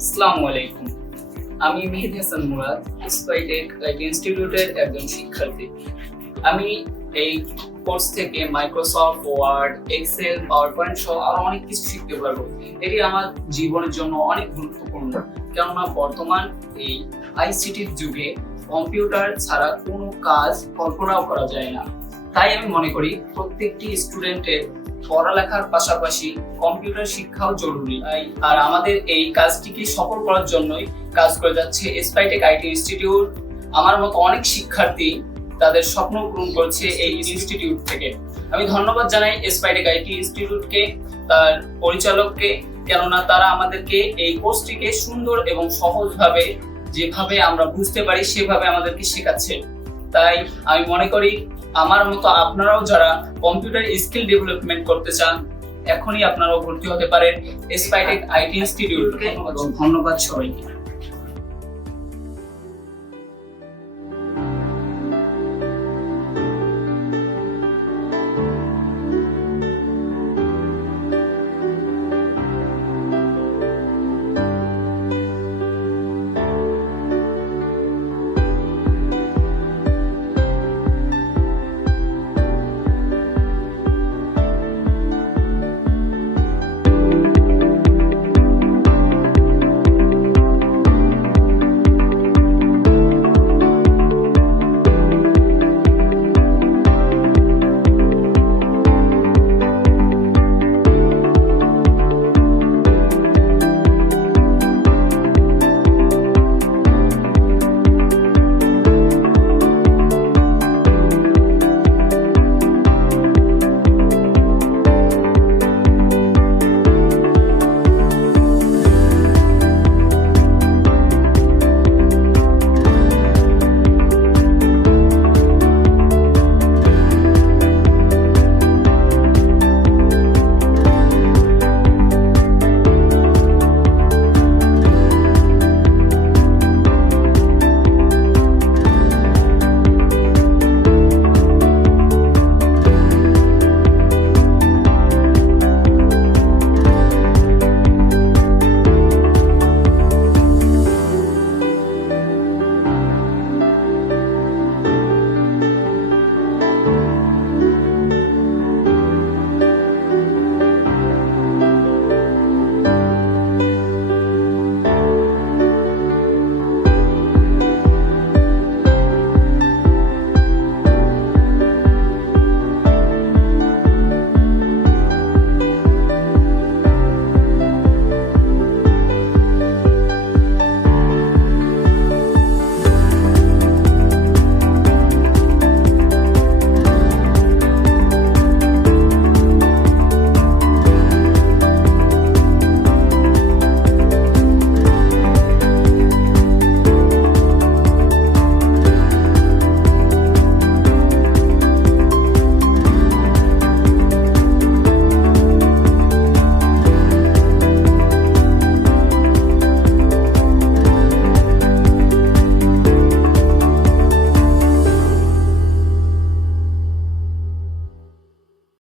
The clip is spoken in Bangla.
আসসালামু আলাইকুম। আমি মেহেদি হাসান মুরাদ, SpyTech-IT ইনস্টিটিউটের একজন শিক্ষার্থী। আমি এই কোর্স থেকে মাইক্রোসফট ওয়ার্ড, এক্সেল, পাওয়ারপয়েন্ট সহ আরো অনেক কিছু শিখতে পারবো। এটি আমার জীবনের জন্য অনেক গুরুত্বপূর্ণ, কেননা বর্তমান এই আইসিটির যুগে কম্পিউটার ছাড়া কোনো কাজ কল্পনাও করা যায় না। তাই আমি মনে করি প্রত্যেকটি স্টুডেন্টের পড়ালেখার পাশাপাশি কম্পিউটার শিক্ষাও জরুরি। আর আমাদের এই কাজটিকে সফল করার জন্যই কাজ করে যাচ্ছে SpyTech-IT ইনস্টিটিউট। আমার মতো অনেক শিক্ষার্থী তাদের স্বপ্ন পূরণ করছে এই ইনস্টিটিউট থেকে। আমি ধন্যবাদ জানাই SpyTech-IT ইনস্টিটিউটকে, তার পরিচালককে, কেননা তারা আমাদেরকে এই কোর্সটিকে সুন্দর এবং সহজভাবে, যেভাবে আমরা বুঝতে পারি সেভাবে আমাদেরকে শেখাচ্ছে। তাই আমি মনে করি আমার মতো আপনারাও যারা কম্পিউটার স্কিল ডেভেলপমেন্ট করতে চান, এখনই আপনারাও ভর্তি হতে পারেন SpyTech-IT ইনস্টিটিউটকে। ধন্যবাদ সবাইকে।